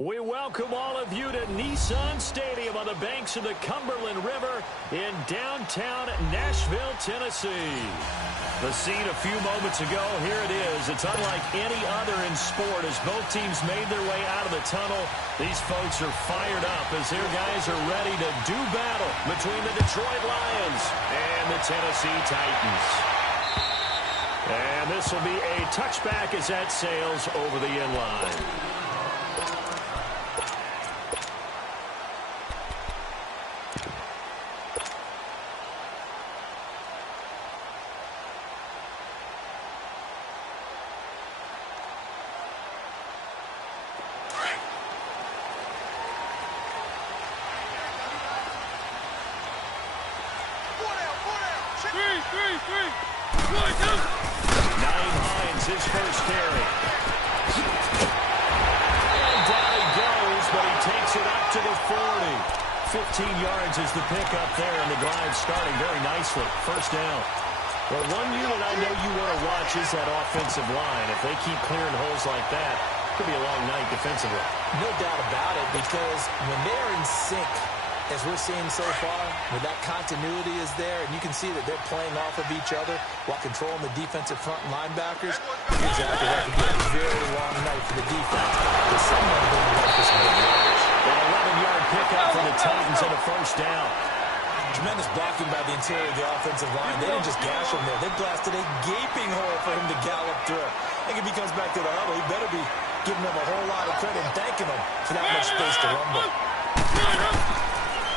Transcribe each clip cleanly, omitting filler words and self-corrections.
We welcome all of you to Nissan Stadium on the banks of the Cumberland River in downtown Nashville, Tennessee. The scene a few moments ago, here it is. It's unlike any other in sport as both teams made their way out of the tunnel. These folks are fired up as their guys are ready to do battle between the Detroit Lions and the Tennessee Titans. And this will be a touchback as that sails over the end line. His first carry. And down he goes, but he takes it up to the 40. 15 yards is the pickup there, and the drive starting very nicely. First down. Well, one unit I know you want to watch is that offensive line. If they keep clearing holes like that, it could be a long night defensively. No doubt about it, because when they're in sync, as we're seeing so far, where that continuity is there, and you can see that they're playing off of each other while controlling the defensive front linebackers, exactly right. It could be a very long night for the defense. But someone going to work for some big yards. An 11-yard pickup for the Titans and a first down. Tremendous blocking by the interior of the offensive line. They didn't just gash him there. They blasted a gaping hole for him to gallop through. I think if he comes back to the huddle, he better be giving them a whole lot of credit and thanking them for that much space to rumble.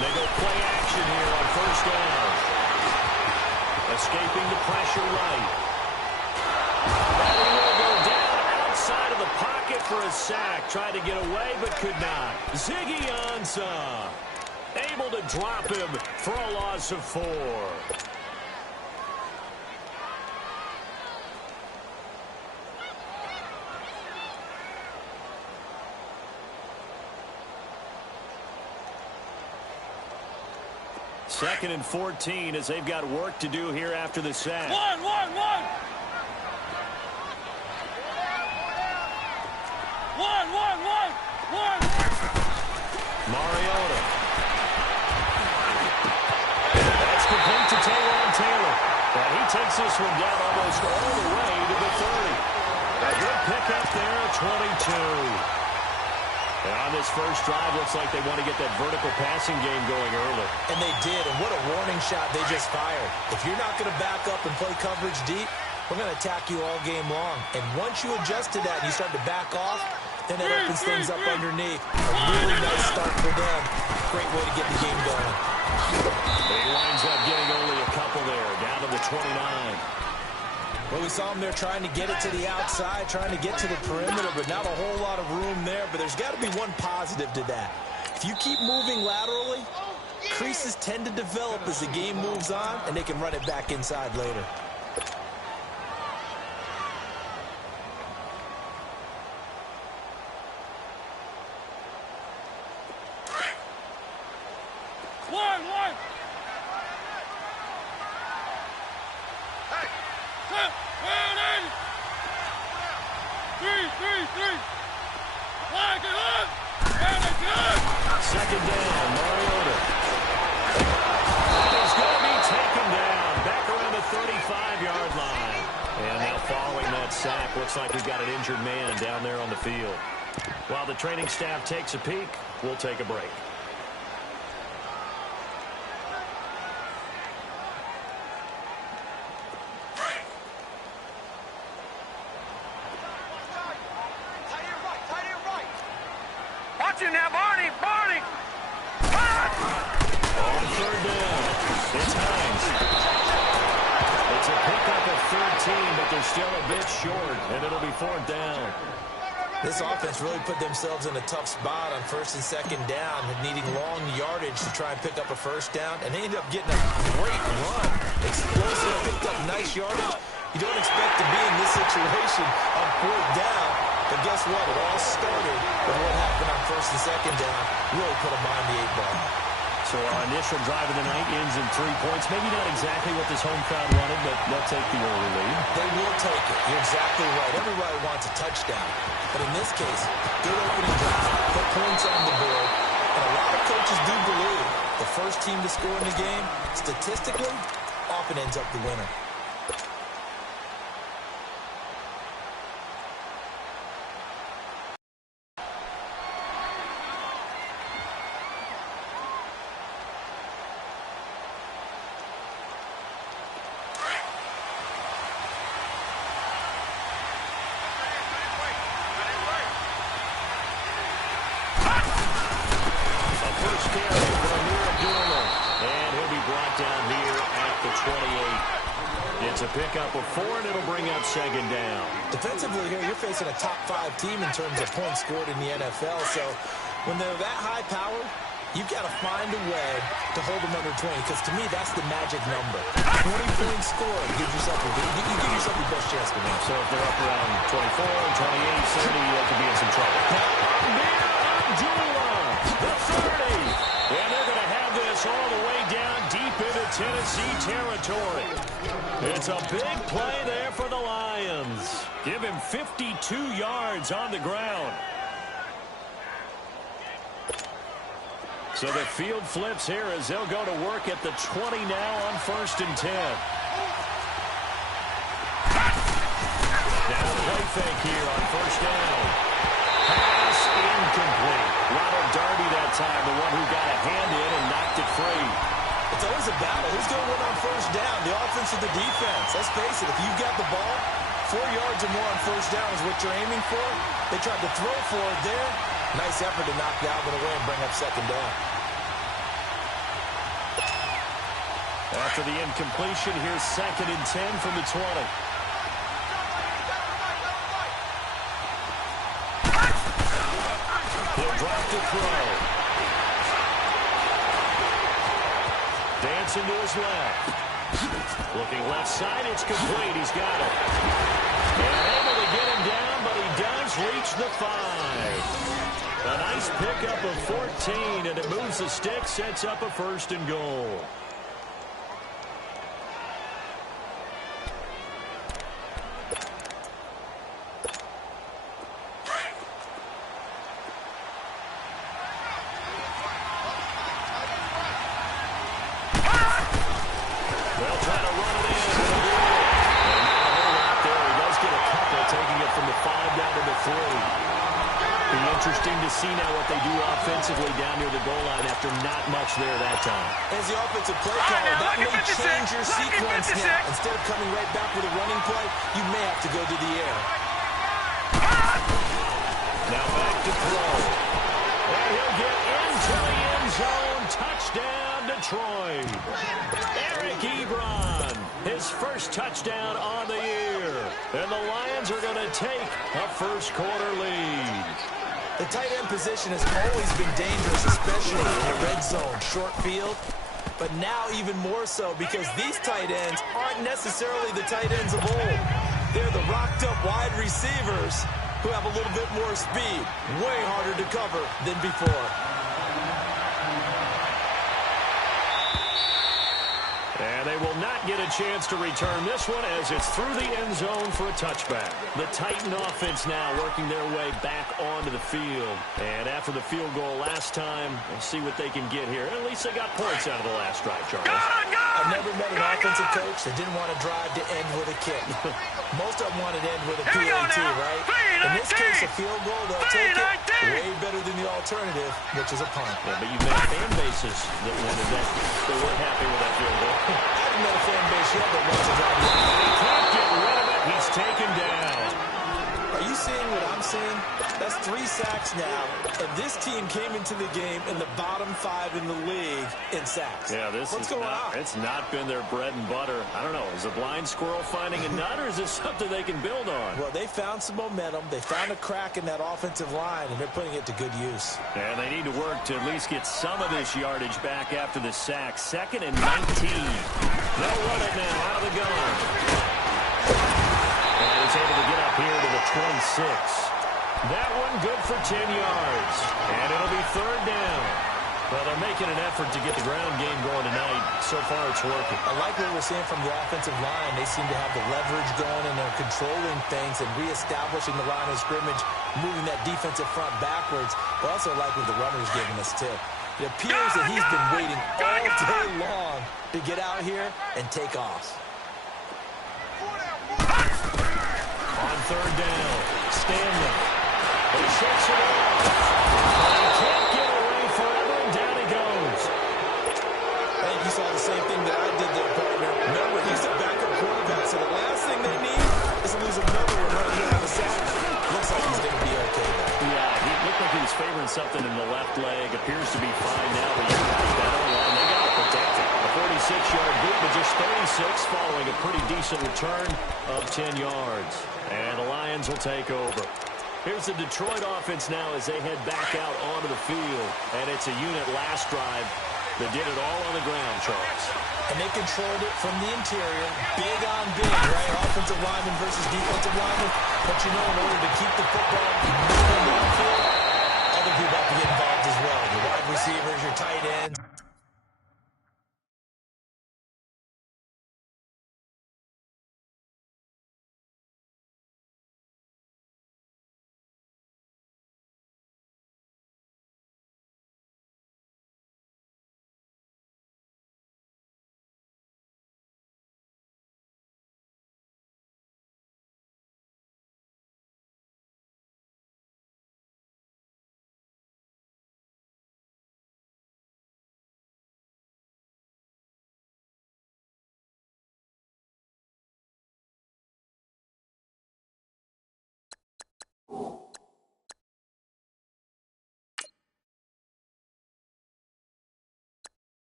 They go play action here on first down. Escaping the pressure right. And he will go down outside of the pocket for a sack. Tried to get away, but could not. Ziggy Ansah able to drop him for a loss of 4. Second and 14 as they've got work to do here after the sack. One. Mariota. That's complete to Taylor. And he takes this one down almost all the way to the 30. A good pickup there at 22. And on this first drive, looks like they want to get that vertical passing game going early. And they did, and what a warning shot they just fired. If you're not going to back up and play coverage deep, we're going to attack you all game long. And once you adjust to that and you start to back off, then it opens things up underneath. A really nice start for them. Great way to get the game going. He winds up getting only a couple there, down to the 29. Well, we saw him there trying to get it to the outside, trying to get to the perimeter, but not a whole lot of room there. But there's got to be one positive to that. If you keep moving laterally, creases tend to develop as the game moves on, and they can run it back inside later. One. Three. Flag it up. And it's good. Second down, Mariota. He's going to be taken down back around the 35-yard line. And now following that sack, looks like we've got an injured man down there on the field. While the training staff takes a peek, we'll take a break. Now, Barney! On third down, it's Hines. It's a pickup of 13, but they're still a bit short, and it'll be fourth down. This offense really put themselves in a tough spot on first and second down, needing long yardage to try and pick up a first down, and they ended up getting a great run. Explosive, picked up nice yardage. You don't expect to be in this situation on fourth down, but guess what? It all started with what happened on first and second down. Really put them behind the 8-ball. So our initial drive of the night ends in 3 points. Maybe not exactly what this home crowd wanted, but they'll take the early lead. They will take it. You're exactly right. Everybody wants a touchdown. But in this case, good opening drive. Put first team to score in the game, statistically, often ends up the winner. It's a pickup of 4, and it'll bring up second down. Defensively here, you're facing a top-5 team in terms of points scored in the NFL. So when they're that high-powered, you've got to find a way to hold them under 20, because to me, that's the magic number. 20 points scored. You give yourself your best chance to win. So if they're up around 24, 28, 30, they could be in some trouble. Abdullah, the 30. And they're going to have this all the way down deep into Tennessee territory. It's a big play there for the Lions. Give him 52 yards on the ground. So the field flips here as they'll go to work at the 20 now on 1st and 10. Now play fake here on 1st down. Pass incomplete. Ronald Darby that time, the one who got a hand in and knocked it free. It's always a battle. Who's going to win on 1st down? The offense or the defense? Let's face it, if you've got the ball, 4 yards or more on 1st down is what you're aiming for. They tried to throw for it there. Nice effort to knock Dalvin away and bring up 2nd down. After the incompletion, here's 2nd and 10 from the 20. He'll drop the throw. Dancing to his left. Looking left side, it's complete. He's got it. And able to get him down, but he does reach the 5. A nice pickup of 14, and it moves the stick, sets up a 1st and goal. Interesting to see now what they do offensively down near the goal line after not much there that time. As the offensive play caller, that may change your sequence now. Instead of coming right back with a running play, you may have to go to the air. Now back to throw. And he'll get into the end zone. Touchdown, Detroit. Eric Ebron, his first touchdown on the year. And the Lions are going to take a first-quarter lead. The tight end position has always been dangerous, especially in the red zone, short field. But now even more so because these tight ends aren't necessarily the tight ends of old. They're the rocked-up wide receivers who have a little bit more speed. Way harder to cover than before. And they will not get a chance to return this one as it's through the end zone for a touchback. The Titan offense now working their way back onto the field. And after the field goal last time, we'll see what they can get here. At least they got points out of the last drive, Charles. I've never met an offensive coach that didn't want to drive to end with a kick. Most of them want to end with a PAT, right? In this case, a field goal, they'll take it way better than the alternative, which is a punt. Yeah, but you've met fan bases that wanted that. They weren't happy with that field goal. I haven't met a fan base yet that wants to drive the He can't get rid of it. He's taken down. Are you seeing what I'm seeing? That's 3 sacks now, and this team came into the game in the bottom 5 in the league in sacks. Yeah, What's going on? It's not been their bread and butter. I don't know. Is a blind squirrel finding a nut, or is this something they can build on? Well, they found some momentum. They found a crack in that offensive line, and they're putting it to good use. And they need to work to at least get some of this yardage back after the sack. 2nd and 19. They'll run it now out of the gun. And he's able to get up here to the 26. That one good for 10 yards. And it'll be 3rd down. Well, they're making an effort to get the ground game going tonight. So far, it's working. I like what we're seeing from the offensive line. They seem to have the leverage going, and they're controlling things and reestablishing the line of scrimmage, moving that defensive front backwards. I also like what the runner's giving us, too. It appears that he's been waiting all day long to get out here and take off. On third down, Stanley. He shakes it off. He can't get away forever, and down he goes. I think you saw the same thing that I did there, partner. Remember, he's a backup quarterback, so the last thing they need is to lose another one right here on the sack. Looks like he's going to be okay, though. Yeah, he looked like he was favoring something in the left leg. Appears to be fine now, but you're right, that O-line, they got to protect it. A 46-yard boot, but just 36 following a pretty decent return of 10 yards. And the Lions will take over. Here's the Detroit offense now as they head back out onto the field. And it's a unit last drive that did it all on the ground, Charles. And they controlled it from the interior. Big on big, right? Offensive lineman versus defensive lineman. But you know, in order to keep the football moving downfield, other people have to get involved as well. Your wide receivers, your tight ends.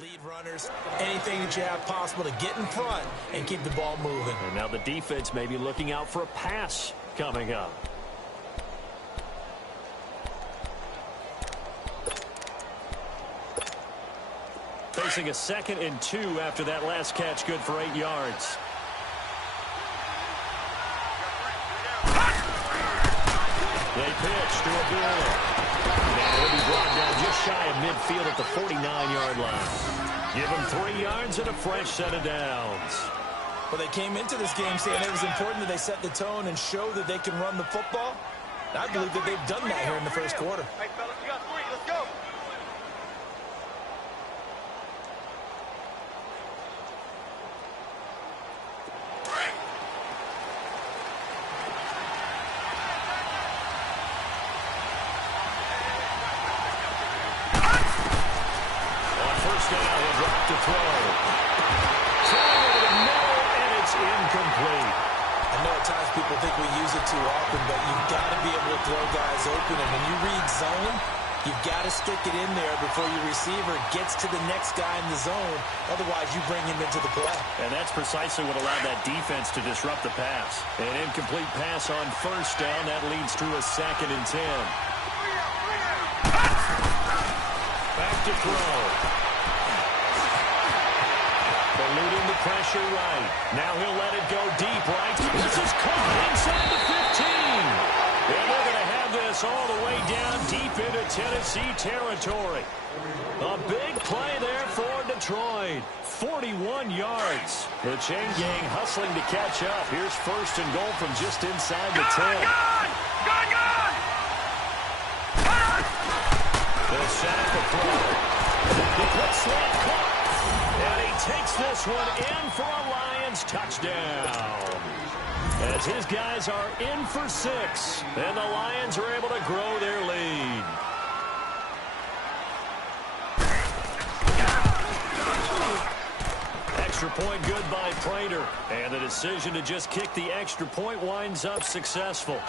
Lead runners, anything that you have possible to get in front and keep the ball moving. And now the defense may be looking out for a pass coming up. Facing a 2nd and 2 after that last catch, good for 8 yards. They pitch to Abdullah. And he'll be brought down just shy of midfield at the 49-yard line. Give him 3 yards and a fresh set of downs. Well, they came into this game saying it was important that they set the tone and show that they can run the football. And I believe that they've done that here in the first quarter. Hey, fellas, we got 3. Let's go. People think we use it too often, but you've got to be able to throw guys open. And when you read zone, you've got to stick it in there before your receiver gets to the next guy in the zone. Otherwise, you bring him into the play. And that's precisely what allowed that defense to disrupt the pass. An incomplete pass on first down. That leads to a 2nd and 10. Back to throw. Eluding the pressure right. Now he'll let it go deep right. This is caught inside the 15. And they're going to have this all the way down deep into Tennessee territory. A big play there for Detroit. 41 yards. The chain gang hustling to catch up. Here's 1st and goal from just inside the 10. Gone! Gone! They'll set up the throw. The quick slant caught. And he takes this one in for a Lions touchdown. As his guys are in for 6. And the Lions are able to grow their lead. Extra point good by Prater. And the decision to just kick the extra point winds up successful.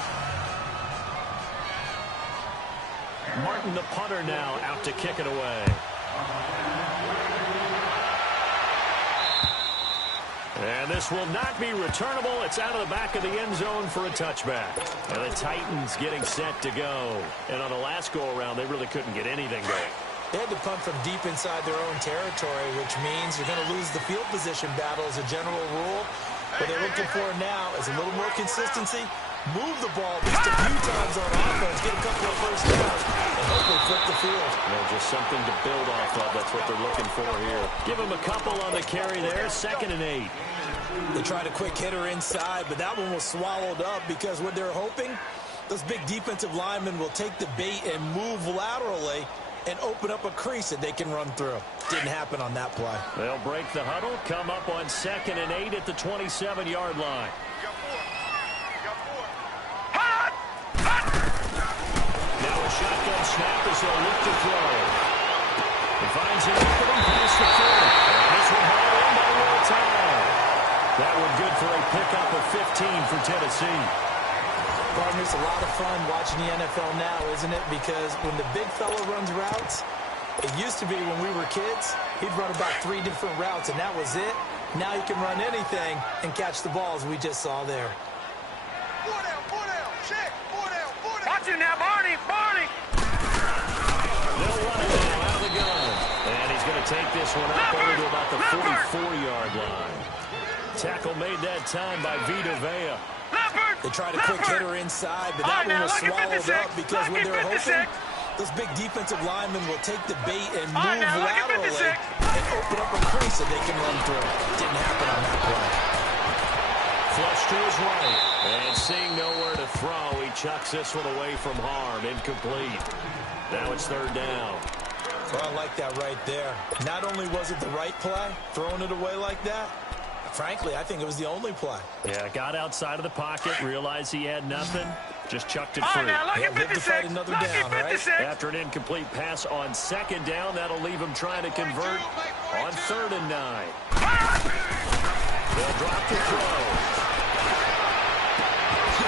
Martin, the punter, now out to kick it away. And this will not be returnable. It's out of the back of the end zone for a touchback. And the Titans getting set to go. And on the last go-around, they really couldn't get anything going. They had to punt from deep inside their own territory, which means you're going to lose the field position battle as a general rule. What they're looking for now is a little more consistency. Move the ball just a few times on offense, get a couple of first downs, and hopefully flip the field. Just something to build off of. That's what they're looking for here. Give them a couple on the carry there. 2nd and 8. They tried a quick hitter inside, but that one was swallowed up because what they're hoping, those big defensive linemen will take the bait and move laterally and open up a crease that they can run through. Didn't happen on that play. They'll break the huddle, come up on 2nd and 8 at the 27-yard line. Now a shotgun snap as they'll look to throw. He finds an opening pass to throw. This one hauled in by Will Tye. That one good for a pickup of 15 for Tennessee. Partner, it's a lot of fun watching the NFL now, isn't it? Because when the big fella runs routes, it used to be when we were kids, he'd run about 3 different routes, and that was it. Now he can run anything and catch the balls we just saw there. 4 down, check, 4 down. Watch him now, Barney. They'll run it now out of the gun. And he's going to take this one up over to about the 44-yard line. Tackle made that time by Vita Vea. They tried a quick hitter inside, but that one was swallowed up because when they're hoping, those big defensive linemen will take the bait and move laterally and open up a crease that they can run through. Didn't happen on that play. Flush to his right. And seeing nowhere to throw, he chucks this one away from harm. Incomplete. Now it's 3rd down. Well, I like that right there. Not only was it the right play, throwing it away like that, frankly, I think it was the only play. Yeah, got outside of the pocket, realized he had nothing, just chucked it free. Now look at 56. Another down, right? After an incomplete pass on 2nd down, that'll leave him trying to convert on 3rd and 9. They'll drop the throw.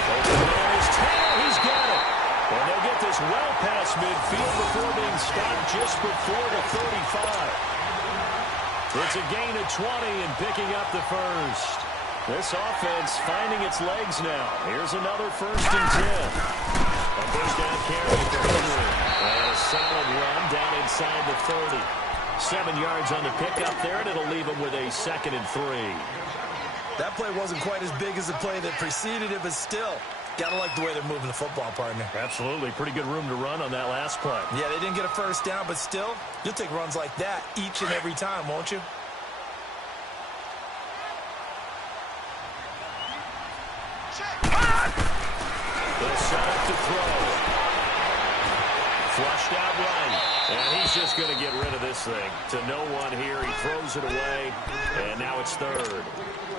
There's Taylor, he's got it. And they'll get this well past midfield before being stopped just before the 35. It's a gain of 20 and picking up the first. This offense finding its legs now. Here's another 1st and 10. A first down carry for Henry. And a solid run down inside the 30. 7 yards on the pickup there, and it'll leave him with a 2nd and 3. That play wasn't quite as big as the play that preceded it, but still, got to like the way they're moving the football, partner. Absolutely. Pretty good room to run on that last play. Yeah, they didn't get a first down, but still, you'll take runs like that each and every time, won't you? They'll set up to throw. Flushed out right. And he's just going to get rid of this thing. To no one here. He throws it away. And now it's 3rd.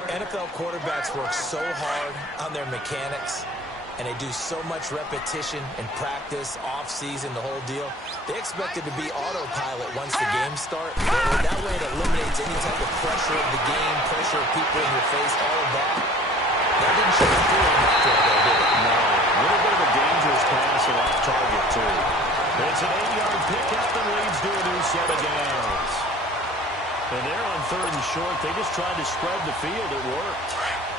NFL quarterbacks work so hard on their mechanics, and they do so much repetition and practice, off-season, the whole deal. They expect it to be autopilot once the games start. That way it eliminates any type of pressure of the game, pressure of people in your face, all of that. That didn't show through on that throw, though, did it? No. A little bit of a dangerous pass and off target, too. It's an 8-yard pickup and leads to a new set of downs. And they're on 3rd and short. They just tried to spread the field. It worked.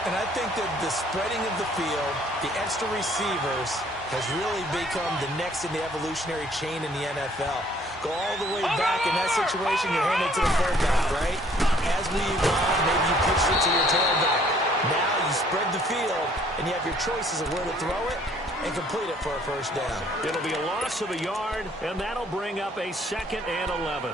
And I think that the spreading of the field, the extra receivers, has really become the next in the evolutionary chain in the NFL. Go all the way back in that situation, you're handing it to the fullback, right? As we evolve, maybe you pitch it to your tailback. Now you spread the field, and you have your choices of where to throw it and complete it for a first down. It'll be a loss of a yard, and that'll bring up a 2nd and 11.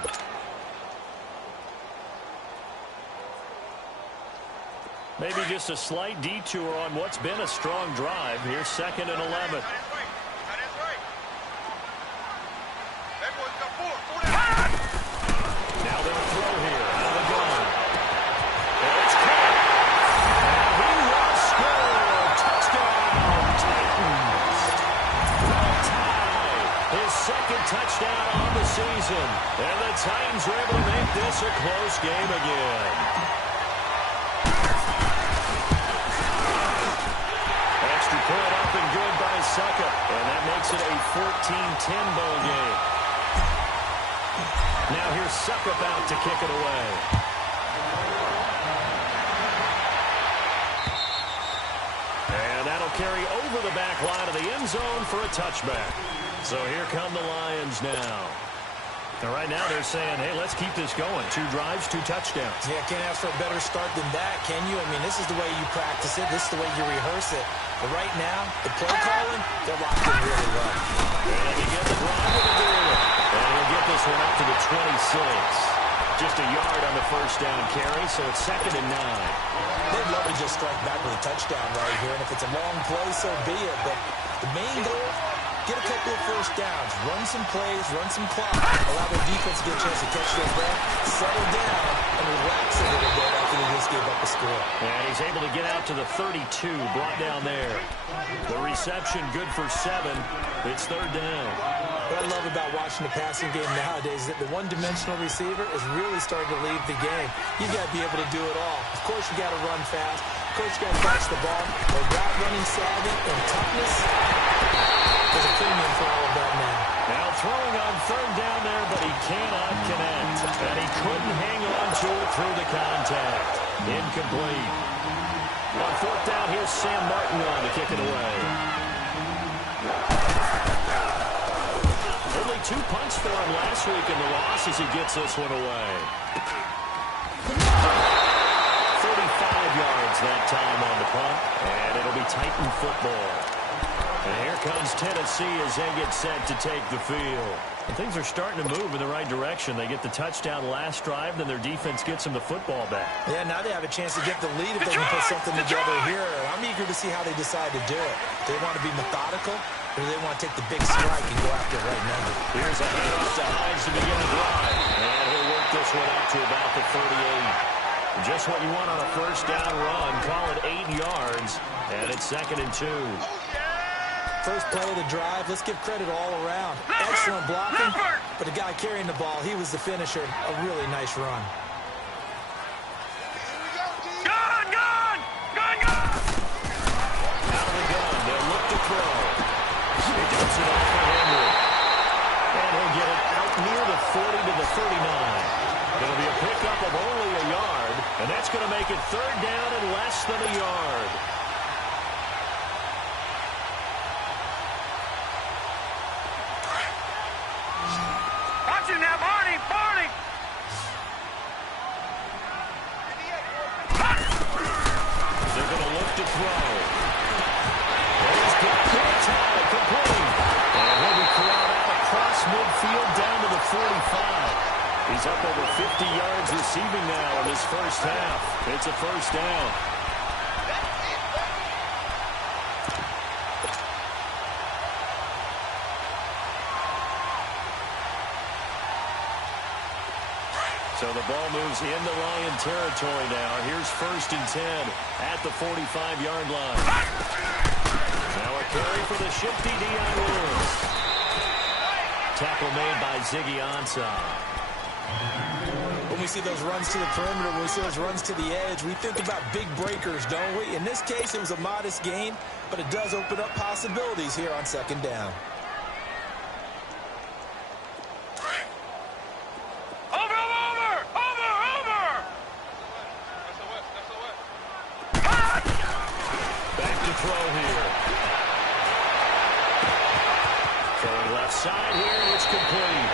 Maybe just a slight detour on what's been a strong drive. Here's 2nd and 11. That is right. Now they'll throw here. Out of the gun. And it's caught. And he will score. Touchdown, Titans. Well tied. His second touchdown on the season. And the Titans are able to make this a close game again. Extra point up and good by Suckup. And that makes it a 14-10 ball game. Now here's Suckup out to kick it away. And that'll carry over the back line of the end zone for a touchback. So here come the Lions now. And right now they're saying, hey, let's keep this going. 2 drives, 2 touchdowns. Yeah, can't ask for a better start than that, can you? I mean, this is the way you practice it. This is the way you rehearse it. But right now, the play calling, they're locked in really well. And you get the drive with the goal. And he'll get this one up to the 26. Just a yard on the first down carry, so it's 2nd and 9. They'd love to just strike back with a touchdown right here. And if it's a long play, so be it. But the main goal, get a couple of first downs, run some plays, run some clock, allow their defense to get a chance to catch their breath, settle down, and relax a little bit after they just gave up a score. And he's able to get out to the 32, brought down there. The reception good for 7. It's 3rd down. What I love about watching the passing game nowadays is that the one-dimensional receiver is really starting to leave the game. You've got to be able to do it all. Of course, you got to run fast. Of course, you got to catch the ball. But route running savvy and toughness, there's a premium for all of that now. Now throwing on 3rd down there, but he cannot connect. And he couldn't hang on to it through the contact. Incomplete. On 4th down, here's Sam Martin on to kick it away. Only 2 punts for him last week in the loss as he gets this one away. 35 yards that time on the punt, and it'll be Titan football. And here comes Tennessee as they get set to take the field. And things are starting to move in the right direction. They get the touchdown last drive, then their defense gets them the football back. Yeah, now they have a chance to get the lead if they can put something together here. I'm eager to see how they decide to do it. Do they want to be methodical, or do they want to take the big strike and go after it right now? Here's a handoff to Hines to begin the drive. And he'll work this one out to about the 38. Just what you want on a first down run. Call it 8 yards, and it's 2nd and 2. First play of the drive, let's give credit all around. Excellent blocking, but the guy carrying the ball, he was the finisher. A really nice run. Gun! Gun! Gun! Gun! Out of the gun, they'll look to throw. He dumps it off for Henry. And he'll get it out near the 40 to the 39. It'll be a pickup of only a yard, and that's going to make it 3rd down and less than a yard. Watch him now, Barney! Barney! They're going to look to throw. And he's got it complete. And he'll be corralled out across midfield down to the 45. He's up over 50 yards receiving now in this first half. It's a first down. So the ball moves into Lion territory now. Here's 1st and 10 at the 45-yard line. Now a carry for the shifty Deion Lewis. Tackle made by Ziggy Ansah. When we see those runs to the perimeter, when we see those runs to the edge, we think about big breakers, don't we? In this case, it was a modest gain, but it does open up possibilities here on 2nd down. Throw here. Throwing left side here, and it's complete.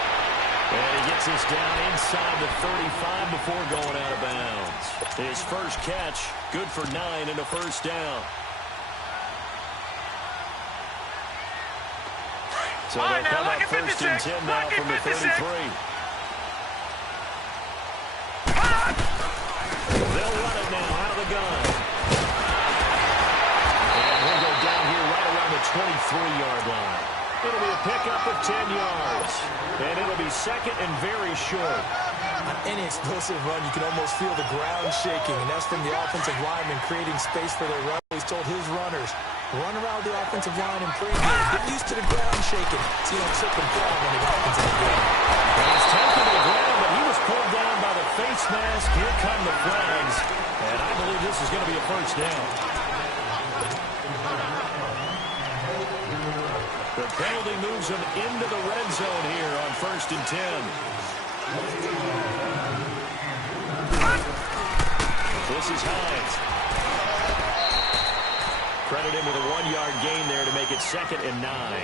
And he gets us down inside the 35 before going out of bounds. His first catch, good for 9 and a first down. So they'll come up 1st and 10 now from the 33. They'll run it now out of the gun. 23-yard line. It'll be a pickup of 10 yards. And it'll be second and very short. On any explosive run, you can almost feel the ground shaking, and that's from the offensive lineman creating space for their run. He's told his runners, run around the offensive line and pregame. Get used to the ground shaking. So you don't trip and fall when it happens in the game. And he's taken to the ground, but he was pulled down by the face mask. Here come the flags. And I believe this is going to be a first down. The penalty moves him into the red zone here on 1st and 10. This is Hines. Credit him with a 1-yard gain there to make it 2nd and 9.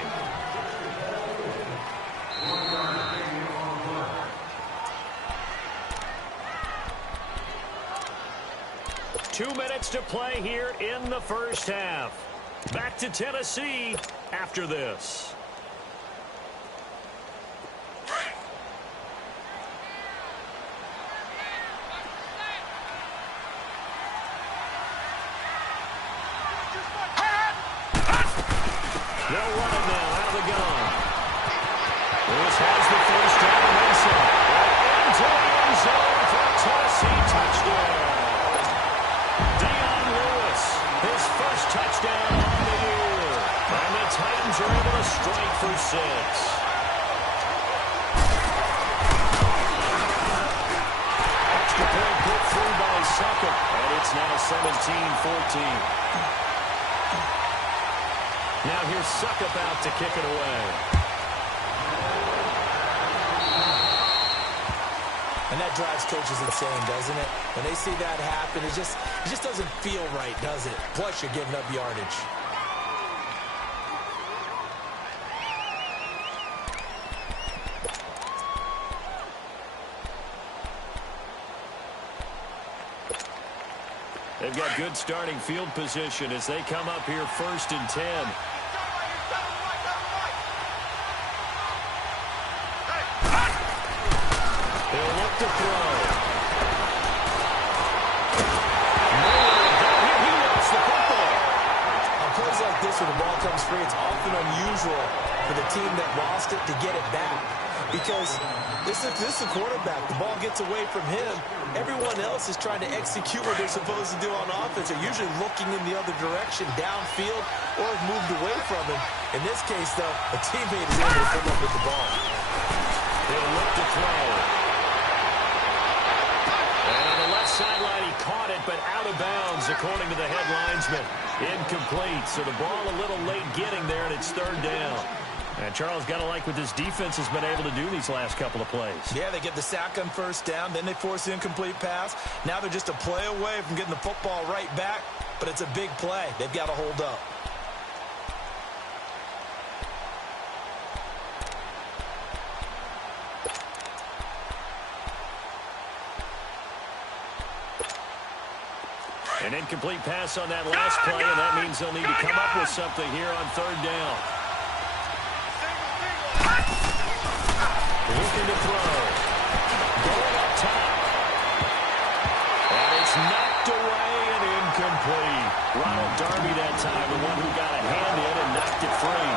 Two minutes to play here in the first half. Back to Tennessee after this. They'll run it now out of the gun. Lewis has the first down and then some. Into the end zone for a Tennessee touchdown. Lewis, his first touchdown on the year. And the Titans are able to strike for 6. Extra point put through by Suckup. And it's now 17-14. Now here's Suckup out to kick it away. And that drives coaches insane, doesn't it? When they see that happen, it just doesn't feel right, does it? Plus, you're giving up yardage. They've got good starting field position as they come up here 1st and 10. They'll look to throw. He lost the football. On plays like this where the ball comes free, it's often unusual for the team that lost it to get it back. Because this is the quarterback. The ball gets away from him. Everyone else is trying to execute what they're supposed to do on offense. They're usually looking in the other direction, downfield, or have moved away from him. In this case, though, a teammate is able to come up with the ball. They'll look to throw. And on the left sideline, he caught it, but out of bounds, according to the head linesman. Incomplete, so the ball a little late getting there, and it's 3rd down. And Charles, got to like what this defense has been able to do these last couple of plays. Yeah, they get the sack on 1st down, then they force the incomplete pass. Now they're just a play away from getting the football right back, but it's a big play. They've got to hold up. An incomplete pass on that last play, and that means they'll need to come up with something here on 3rd down. Looking to throw. Going up top. And it's knocked away and incomplete. Ronald Darby that time, the one who got a hand in and knocked it free.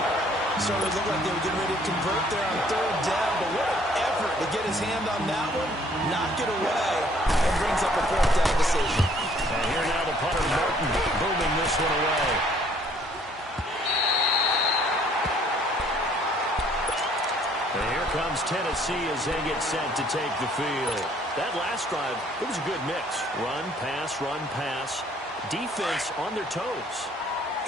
So it looked like they were getting ready to convert there on 3rd down, but what an effort to get his hand on that one, knock it away, and brings up a 4th down decision. And here now the punter, Martin, booming this one away. And here comes Tennessee as they get set to take the field. That last drive, it was a good mix. Run, pass, defense on their toes.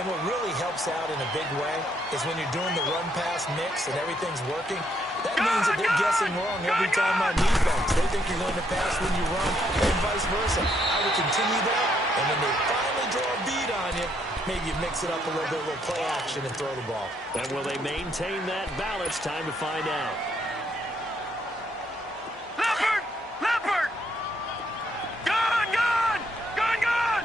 And what really helps out in a big way is when you're doing the run-pass mix and everything's working, that means that they're guessing wrong every time on defense. They think you're going to pass when you run and vice versa. I would continue that, and when they finally draw a beat on you, maybe you mix it up a little bit, a little play action and throw the ball. And will they maintain that balance? Time to find out. Leopard! Leopard! Gun! Gun! Gun! Gun!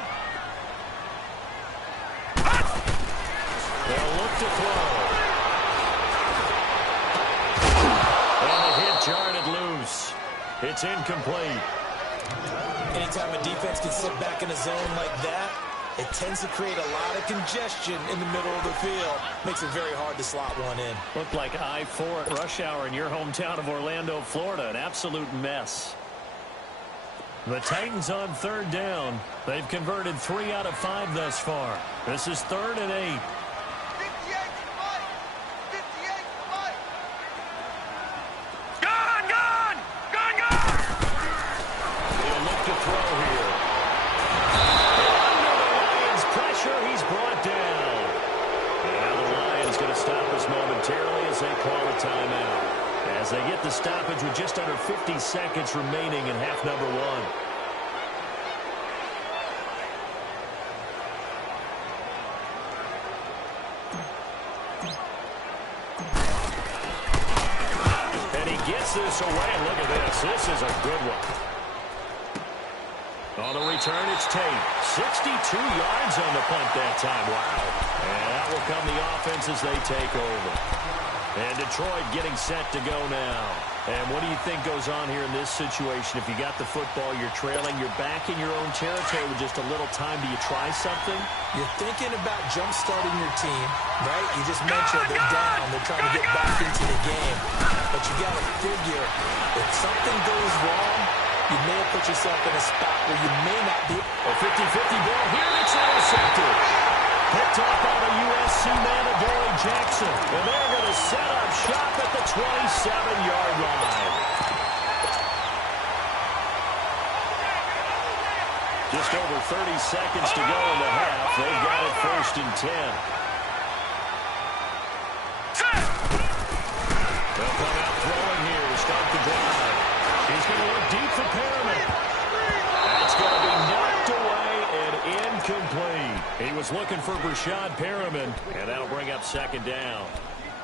They'll look to throw. And the hit jarred loose. It's incomplete. Anytime a defense can sit back in a zone like that, it tends to create a lot of congestion in the middle of the field. Makes it very hard to slot one in. Looked like I-4 at rush hour in your hometown of Orlando, Florida. An absolute mess. The Titans on third down. They've converted 3 out of 5 thus far. This is 3rd and 8. As they get the stoppage with just under 50 seconds remaining in half number 1. And he gets this away. Look at this. This is a good one. On the return, it's Tate. 62 yards on the punt that time. Wow. And that will come the offense as they take over. And Detroit getting set to go now. And what do you think goes on here in this situation? If you got the football, you're trailing, you're back in your own territory with just a little time. Do you try something? You're thinking about jump-starting your team, right? You just mentioned they're down. They're trying to get back into the game. But you got to figure, if something goes wrong, you may have put yourself in a spot where you may not be. A 50-50 ball here. It's intercepted. Picked off by the USC man, Adoree Jackson. And they're going to set up shop at the 27-yard line. Just over 30 seconds to go in the half. They've got it 1st and 10. They'll come out throwing here to start the drive. He's going to look deep for Perriman. That's going to be knocked away and incomplete. He was looking for Brashad Perriman, and that'll bring up 2nd down.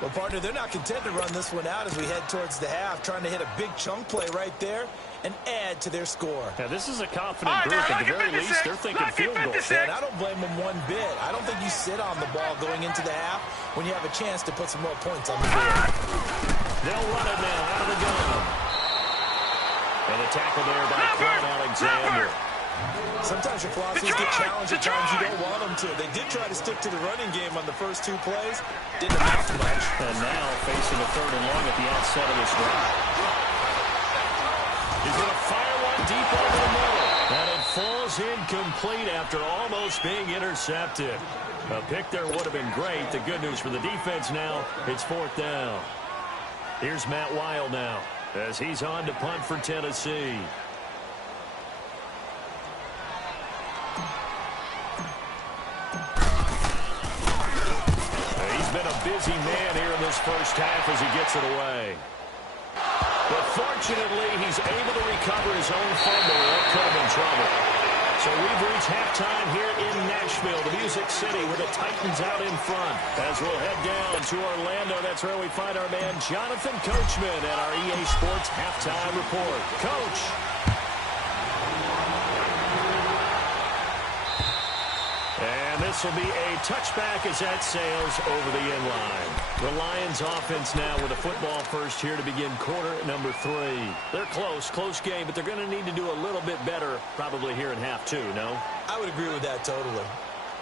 Well, partner, they're not content to run this one out as we head towards the half, trying to hit a big chunk play right there and add to their score. Now, this is a confident group. At the very least, they're thinking field goal. And I don't blame them one bit. I don't think you sit on the ball going into the half when you have a chance to put some more points on the board. They'll run it now out of the gun. And a tackle there by Quan Alexander. Sometimes your philosophies get challenged at times you don't want them to. They did try to stick to the running game on the first 2 plays. Didn't amount to much. And now facing a 3rd and long at the outset of this drive. He's going to fire one deep over the middle. And it falls incomplete after almost being intercepted. A pick there would have been great. The good news for the defense now, it's 4th down. Here's Matt Wild now as he's on to punt for Tennessee. Been a busy man here in this first half as he gets it away. But fortunately, he's able to recover his own fumble and put him in trouble. So we've reached halftime here in Nashville, the Music City, with the Titans out in front. As we'll head down to Orlando, that's where we find our man Jonathan Coachman at our EA Sports Halftime Report. Coach. And this will be a touchback as that sails over the inline. The Lions offense now with a football first here to begin quarter number 3. They're close game, but they're going to need to do a little bit better probably here in half 2, no? I would agree with that totally.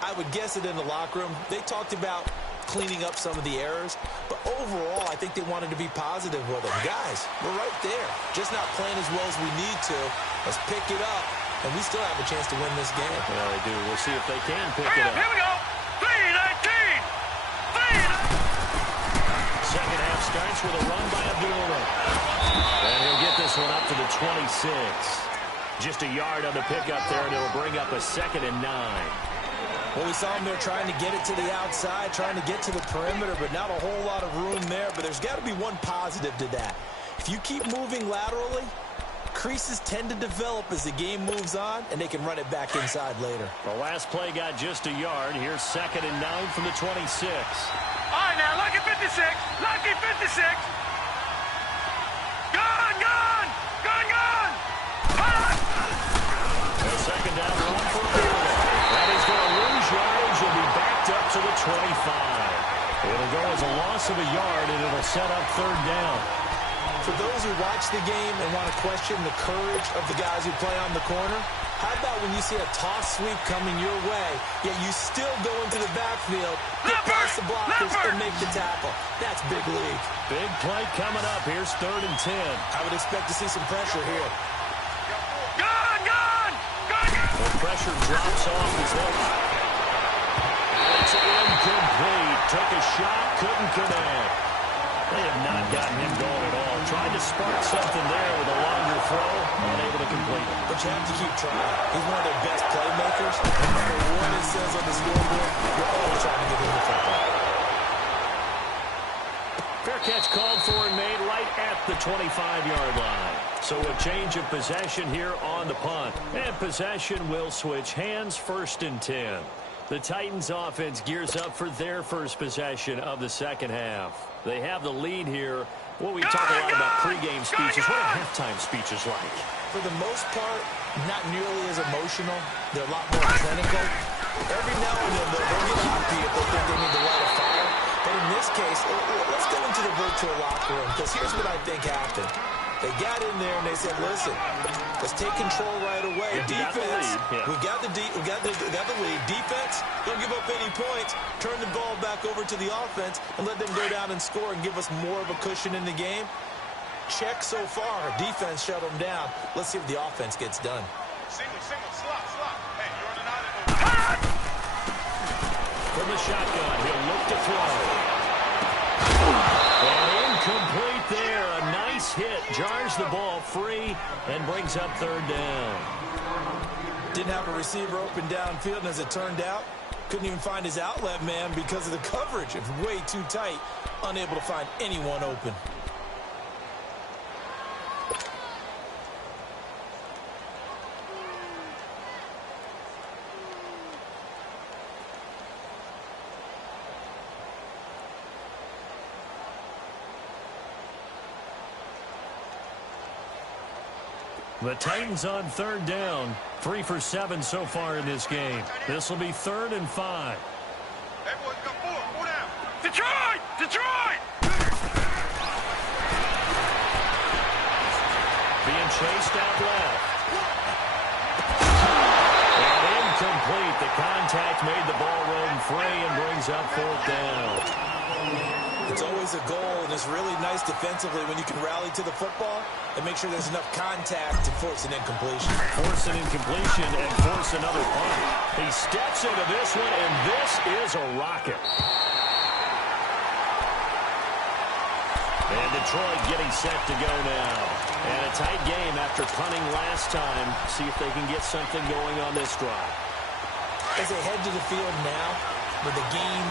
I would guess it in the locker room. They talked about cleaning up some of the errors, but overall I think they wanted to be positive with them. Guys, we're right there. Just not playing as well as we need to. Let's pick it up. And we still have a chance to win this game. Yeah, they do. We'll see if they can pick it up. Here we go. 3-19. Second half starts with a run by Abdullah. And he'll get this one up to the 26. Just a yard on the pickup there, and it'll bring up a 2nd and 9. Well, we saw him there trying to get it to the outside, trying to get to the perimeter, but not a whole lot of room there. But there's got to be one positive to that. If you keep moving laterally, creases tend to develop as the game moves on, and they can run it back inside later. The last play got just a yard. Here's 2nd and 9 from the 26. All right, now, lucky 56. Lucky 56. Gone. A 2nd down run for Abdullah. And he's going to lose yardage. He'll be backed up to the 25. It'll go as a loss of a yard, and it'll set up 3rd down. For those who watch the game and want to question the courage of the guys who play on the corner, How about when you see a toss sweep coming your way, yet you still go into the backfield, get past the blockers, and make the tackle? That's big league. Big play coming up. Here's 3rd and 10. I would expect to see some pressure here. The pressure drops off his head. It's incomplete. Took a shot, couldn't connect. They have not gotten him going at all. Tried to spark something there with a longer throw, unable to complete it. But you have to keep trying. He's one of their best playmakers. No matter what it says on the scoreboard, you're always trying to get him the football. Fair catch called for and made right at the 25-yard line. So a change of possession here on the punt. And possession will switch hands, 1st and 10. The Titans offense gears up for their first possession of the second half. They have the lead here. Well, we talk a lot about pregame speeches. What are halftime speeches like? For the most part, not nearly as emotional. They're a lot more clinical. Every now and then, they'll get happy if they think they need to light a fire. But in this case, let's go into the virtual locker room, because here's what I think happened. They got in there and they said, listen, let's take control right away. Defense, we got the lead. Defense, don't give up any points. Turn the ball back over to the offense and let them go down and score and give us more of a cushion in the game. Check so far. Defense shut them down. Let's see if the offense gets done. Single, slot. Hey, you're running out of the... From the shotgun, he'll look to throw. And incomplete there. A nice hit. Jars the ball free and brings up 3rd down. Didn't have a receiver open downfield, and as it turned out, couldn't even find his outlet man because of the coverage. It was way too tight. Unable to find anyone open. The Titans on 3rd down. 3 for 7 so far in this game. This will be 3rd and 5. Hey, boys, got 4 down. Detroit! Being chased out left. And incomplete. The contact made the ball roam free and brings up 4th down. It's always a goal, and it's really nice defensively when you can rally to the football and make sure there's enough contact to force an incompletion. Force an incompletion and force another punt. He steps into this one, and this is a rocket. And Detroit getting set to go now. And a tight game after punting last time. See if they can get something going on this drive. As they head to the field now, with the game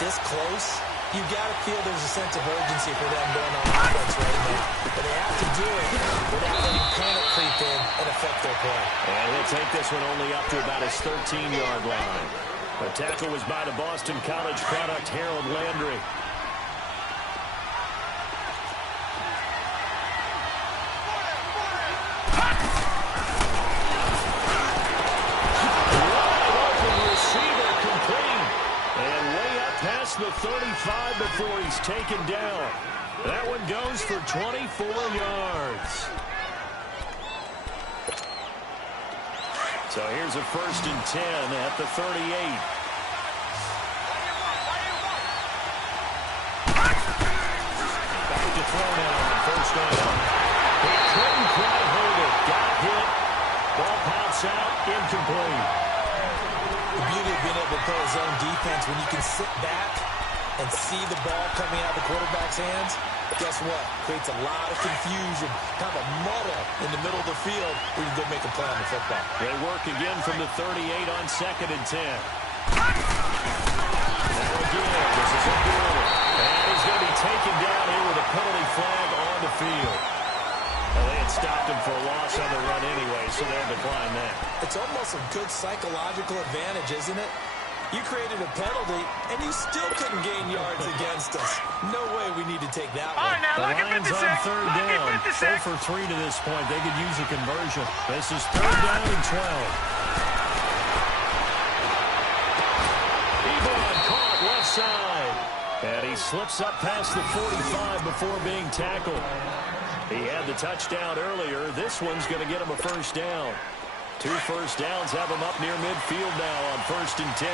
this close, you got to feel there's a sense of urgency for them going on offense right now. But they have to do it without letting panic creep in and affect their play. And he'll take this one only up to about his 13-yard line. The tackle was by the Boston College product, Harold Landry. The 35 before he's taken down. That one goes for 24 yards. So here's a 1st and 10 at the 38. Back to throw now on 1st down. He couldn't quite hold it. Got hit. Ball pops out. Incomplete. The beauty of being able to play his own defense when you can sit back and see the ball coming out of the quarterback's hands, guess what? Creates a lot of confusion, kind of a muddle in the middle of the field where you can go make a play on the football. They work again from the 38 on 2nd and 10. Now again, this is O'Gorman. And he's going to be taken down here with a penalty flag on the field. Well, they had stopped him for a loss on the run anyway, so they'll decline that. It's almost a good psychological advantage, isn't it? You created a penalty, and you still couldn't gain yards against us. No way we need to take that one. All right, now, The look at Lions 56. on 3rd down. 0 for 3 to this point. They could use a conversion. This is 3rd down and 12. Ebron caught left side. And he slips up past the 45 before being tackled. He had the touchdown earlier. This one's going to get him a 1st down. 2 first downs have him up near midfield now on 1st and 10.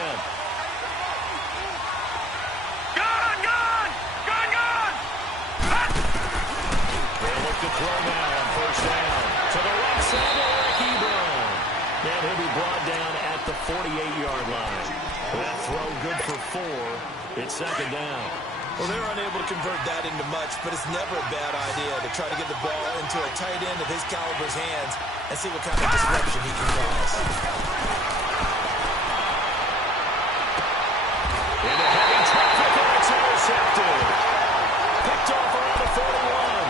Gun! Gun! Gun! Gun! They look to throw now on 1st down. To the right side of Eric Ebron. And he'll be brought down at the 48-yard line. That throw good for 4. It's 2nd down. Well, they're unable to convert that into much, but it's never a bad idea to try to get the ball into a tight end of his caliber's hands and see what kind of disruption he can cause. Into heavy traffic, and it's intercepted. Picked off around the 41.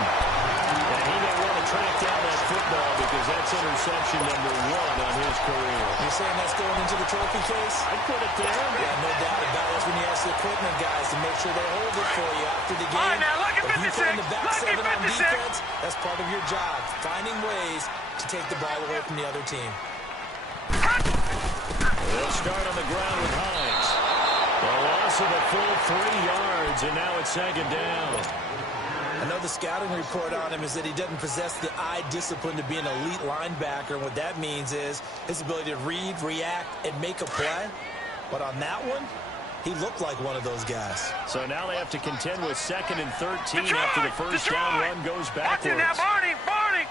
And he may want to track down that football because that's interception number 1 on his career. You're saying that's going into the trophy case? I'd put it there. Yeah, no doubt about it. That's when you ask the equipment guys to make sure they hold it for you after the game. All right, now, look at If you put in 56. the back Look at 7 on 56. defense, that's part of your job, finding ways to take the ball away from the other team. They'll start on the ground with Hines. A loss of a full 3 yards, and now it's 2nd down. I know the scouting report on him is that he doesn't possess the eye discipline to be an elite linebacker. And what that means is his ability to read, react, and make a play. But on that one, he looked like one of those guys. So now they have to contend with 2nd and 13 Detroit! after the first Detroit! down run goes Watch it backwards. now, Barney! Barney!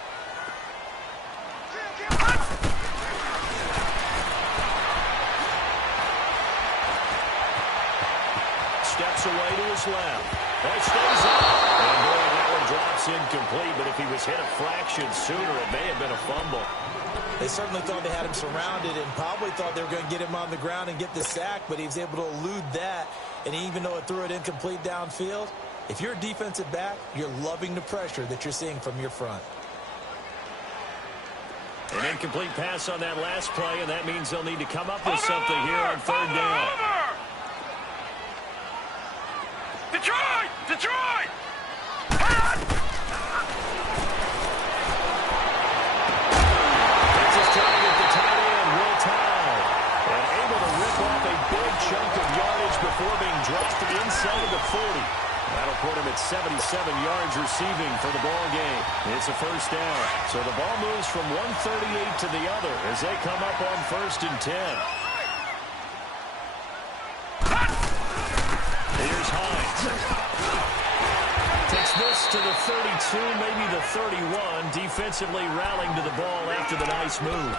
Steps away to his left. That stays up. And boy, that one drops incomplete, but if he was hit a fraction sooner, it may have been a fumble. They certainly thought they had him surrounded and probably thought they were going to get him on the ground and get the sack, but he was able to elude that. And even though it threw it incomplete downfield, if you're a defensive back, you're loving the pressure that you're seeing from your front. An incomplete pass on that last play, and that means they'll need to come up with something here on 3rd down. Detroit! Detroit! This is trying to get the tight end, Will Towle. And able to rip off a big chunk of yardage before being dropped inside of the 40. That'll put him at 77 yards receiving for the ball game. It's a 1st down. So the ball moves from 138 to the other as they come up on 1st and 10. Here's Hines. Takes this to the 32, maybe the 31. Defensively rallying to the ball after the nice move.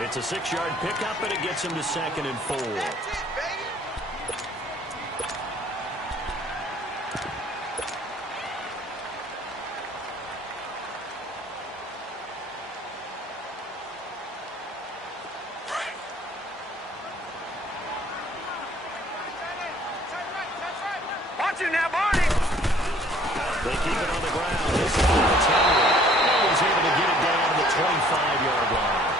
It's a 6-yard pickup, and it gets him to 2nd and 4. Watch it now, Barney! They keep it on the ground. This time it's Henry. He's able to get it down to the 25-yard line.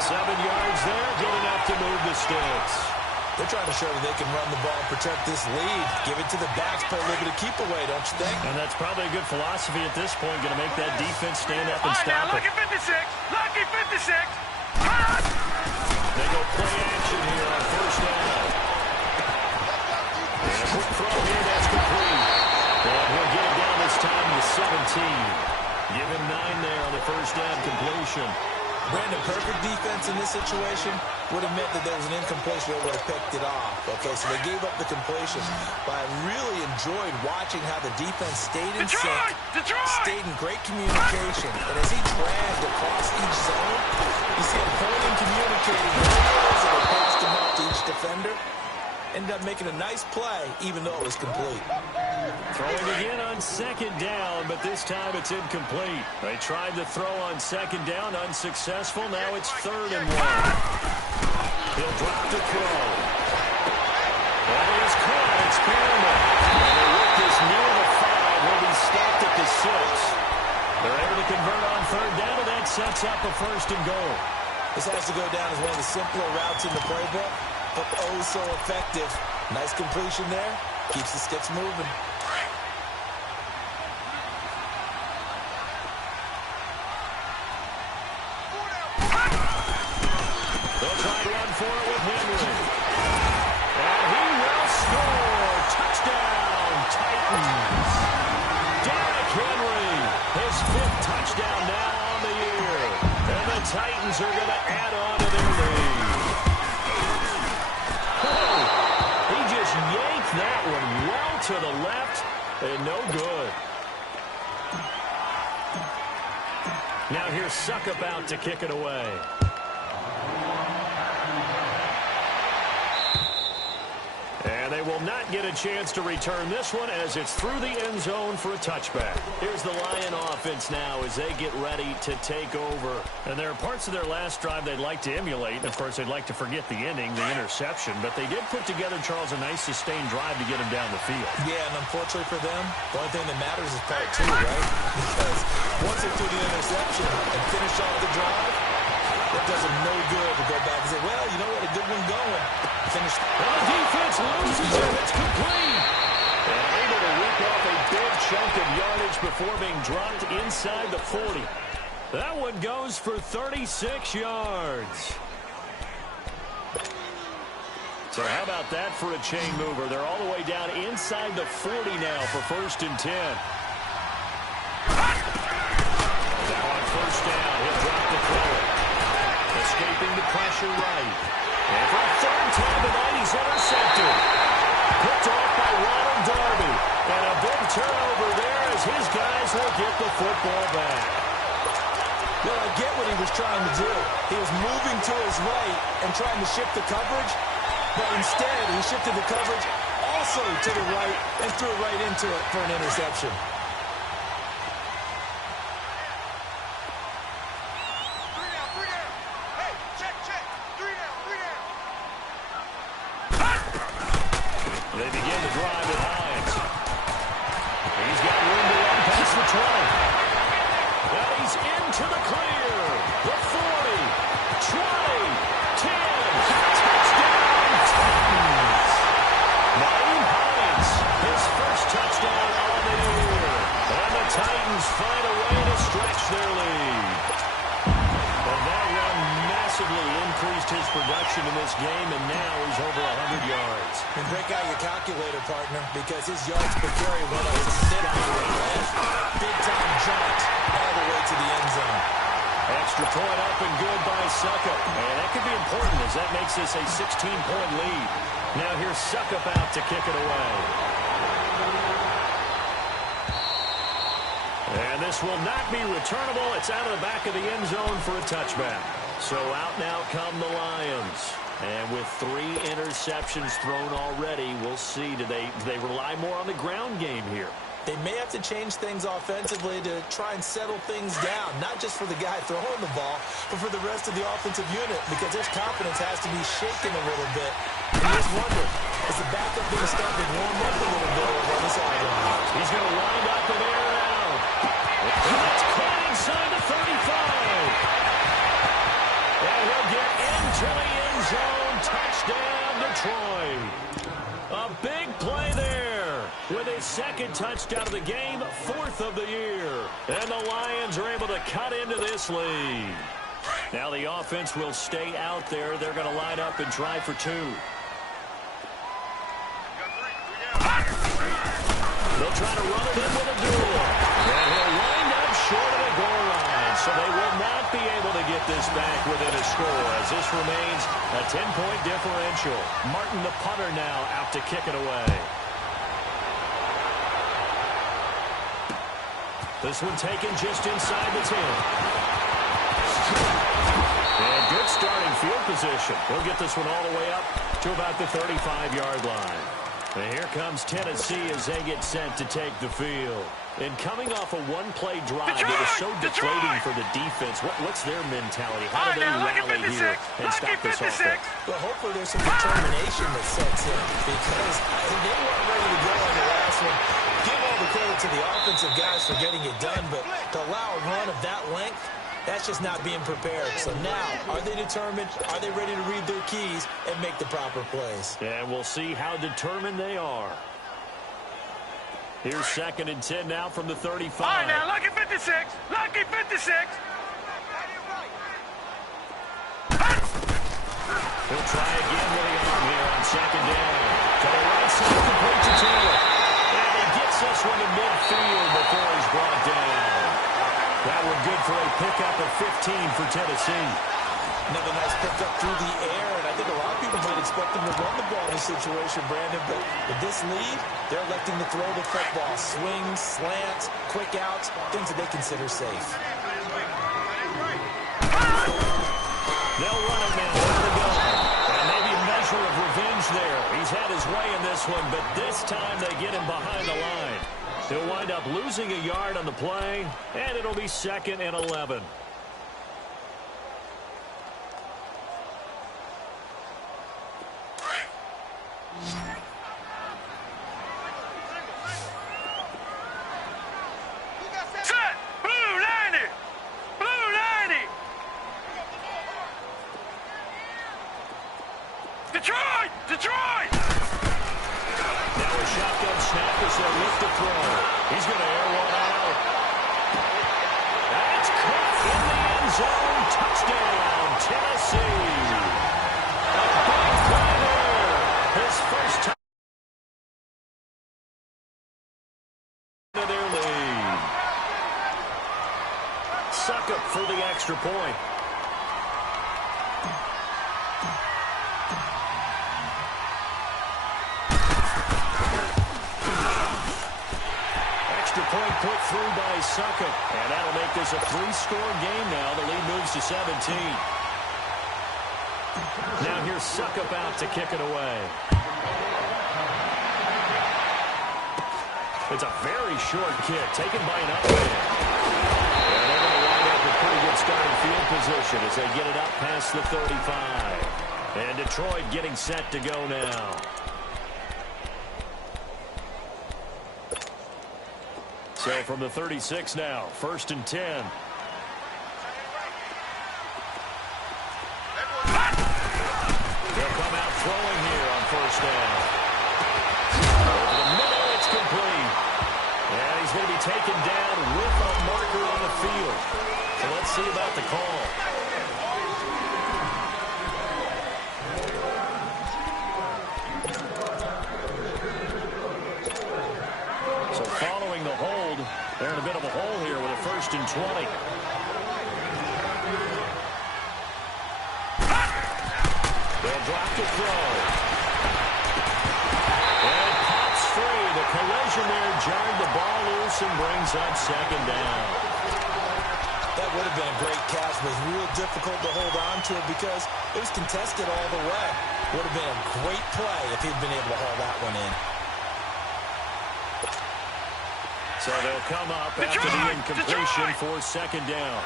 7 yards there, good enough to move the sticks. They're trying to show that they can run the ball and protect this lead. Give it to the backs, play a little bit of keep away, don't you think? And that's probably a good philosophy at this point, going to make that defense stand up and All right, now, stop look it. at 56! Look at 56! They go play action here on 1st down. And a quick throw here, that's complete. And he'll get it down this time to 17. Give him 9 there on the 1st down completion. Brandon, perfect defense in this situation would have meant that there was an incompletion that would have picked it off. Okay, so they gave up the completion. But I really enjoyed watching how the defense stayed in sync, stayed in great communication. And as he dragged across each zone, you see him pointing, communicating areas, and it passed him up to each defender. Ended up making a nice play, even though it was complete. Throwing again on 2nd down, but this time it's incomplete. They tried to throw on 2nd down, unsuccessful. Now it's 3rd and 1. He'll drop to throw. That is caught. It's Campbell. And they work this near the 5. Will be stopped at the 6. They're able to convert on 3rd down, and that sets up a 1st and goal. This has to go down as one of the simpler routes in the playbook, but oh so effective. Nice completion there. Keeps the sticks moving. They'll try to run for it with Henry. And he will score. Touchdown, Titans. Derrick Henry, his 5th touchdown now on the year. And the Titans are going to add on to their lead. Oh, he just yanked that one well to the left, and no good. Now here's Suckup out to kick it away. And they will not get a chance to return this one as it's through the end zone for a touchback. Here's the Lion offense now as they get ready to take over. And there are parts of their last drive they'd like to emulate. Of course, they'd like to forget the ending, the interception. But they did put together, Charles, a nice sustained drive to get him down the field. Yeah, and unfortunately for them, the only thing that matters is part two, right? Because once they threw the interception and finish off the drive, that does them no good to go back and say, well, you know what, a good one going. Finish. And the defense loses it. It's complete. And able to rip off a big chunk of yardage before being dropped inside the 40. That one goes for 36 yards. So how about that for a chain mover? They're all the way down inside the 40 now for 1st and 10. Now on 1st down, he'll drop the throw. Escaping the pressure right. And for a 3rd time tonight, he's intercepted. Picked off by Ronald Darby. And a big turnover there as his guys will get the football back. Well, I get what he was trying to do. He was moving to his right and trying to shift the coverage. But instead, he shifted the coverage also to the right and threw it right into it for an interception. They begin to drive the Lions. He's got room to run past the 20. Now he's into the clear. The 40, 20, 10. Touchdown, Titans. Naeem Hines, his first touchdown on the year. And the Titans find a way to stretch their lead. And that run massively increased his production in this game, and now he's over 100 yards. And break out your calculator, partner, because his yards per carry went up significantly. Big-time jaunt all the way to the end zone. Extra point up and good by Suckup. And that could be important as that makes this a 16-point lead. Now here's Suckup out to kick it away. And this will not be returnable. It's out of the back of the end zone for a touchback. So out now come the Lions. And with 3 interceptions thrown already, we'll see. Do they rely more on the ground game here? They may have to change things offensively to try and settle things down, not just for the guy throwing the ball, but for the rest of the offensive unit, because his confidence has to be shaken a little bit. And you just wonder, is the backup going to start to warm up a little bit on this offense? He's going to wind up and air it out. And that's caught inside the 35. And he'll get into the end zone. Touchdown, Detroit. A big play there with his 2nd touchdown of the game, 4th of the year. And the Lions are able to cut into this lead. Now the offense will stay out there. They're going to line up and try for 2. They'll try to run it in with a duel. And he'll wind up short of the goal line. So they will not be able to get this back within a score as this remains a 10-point differential. Martin, the punter, now out to kick it away. This one taken just inside the 10. And good starting field position. He'll get this one all the way up to about the 35-yard line. And here comes Tennessee as they get set to take the field. And coming off a one-play drive, it was so deflating for the defense. What's their mentality? How do they rally here and stop this offense? Well, hopefully there's some determination that sets in because they weren't ready to go on the last one. Give all the credit to the offensive guys for getting it done, but to allow a run of that length, that's just not being prepared. So now, are they determined? Are they ready to read their keys and make the proper plays? And we'll see how determined they are. Here's 2nd and 10 now from the 35. All right, now, lucky 56. Lucky 56. He'll try again with the arm here on 2nd down. To the right side, complete to Taylor. And he gets this one to midfield before he's brought down. That one good for a pickup of 15 for Tennessee. Another nice pickup through the air, and I think a lot of people might expect them to run the ball in this situation, Brandon, but with this lead, they're electing to throw the football. Swings, slants, quick outs, things that they consider safe. They'll run it now out of the gun. And maybe a measure of revenge there. He's had his way in this one, but this time they get him behind the line. He'll wind up losing a yard on the play, and it'll be 2nd and 11. Detroit! Now a shotgun snap as they look to throw. He's going to air one out. That's caught in the end zone. Touchdown, Tennessee. A big play there. His first time to their lead. Suckup for the extra point. Point put through by Suckup, and that'll make this a 3-score game now. The lead moves to 17. Now here's Suckup out to kick it away. It's a very short kick, taken by an upman. And they're going to wind up with pretty good starting field position as they get it up past the 35. And Detroit getting set to go now. So from the 36 now, 1st and 10. They'll come out throwing here on 1st down. Over the middle, it's complete. And he's going to be taken down with a marker on the field. So let's see about the call. So following the hold, they're in a bit of a hole here with a 1st and 20. They'll drop to throw. And pops free. The collision there jarred the ball loose and brings up 2nd down. That would have been a great catch, but it was real difficult to hold on to it because it was contested all the way. Would have been a great play if he'd been able to haul that one in. So they'll come up after the incompletion for 2nd down.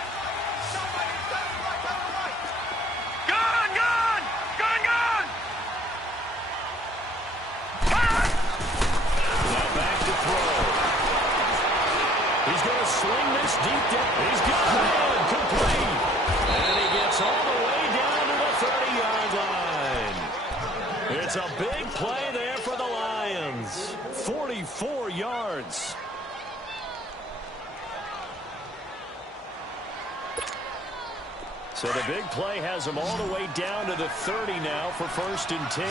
Gun! Gun! Gun! Gun! Now back to throw. He's going to swing this deep down. He's got it. Complete. And he gets all the way down to the 30-yard line. It's a big play there for the Lions. 44 yards. So the big play has them all the way down to the 30 now for 1st and 10.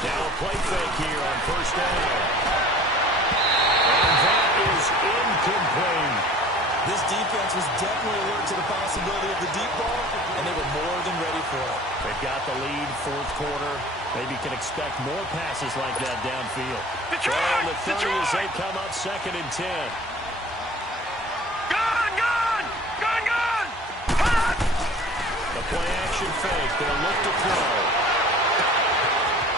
Now a play fake here on 1st down. And that is incomplete. This defense was definitely alert to the possibility of the deep ball, and they were more than ready for it. They've got the lead, 4th quarter. Maybe can expect more passes like that downfield. Detroit! The 30 as they come up 2nd and 10. Gun! Gun! Gun! Gun! The play action fake. They'll look to throw.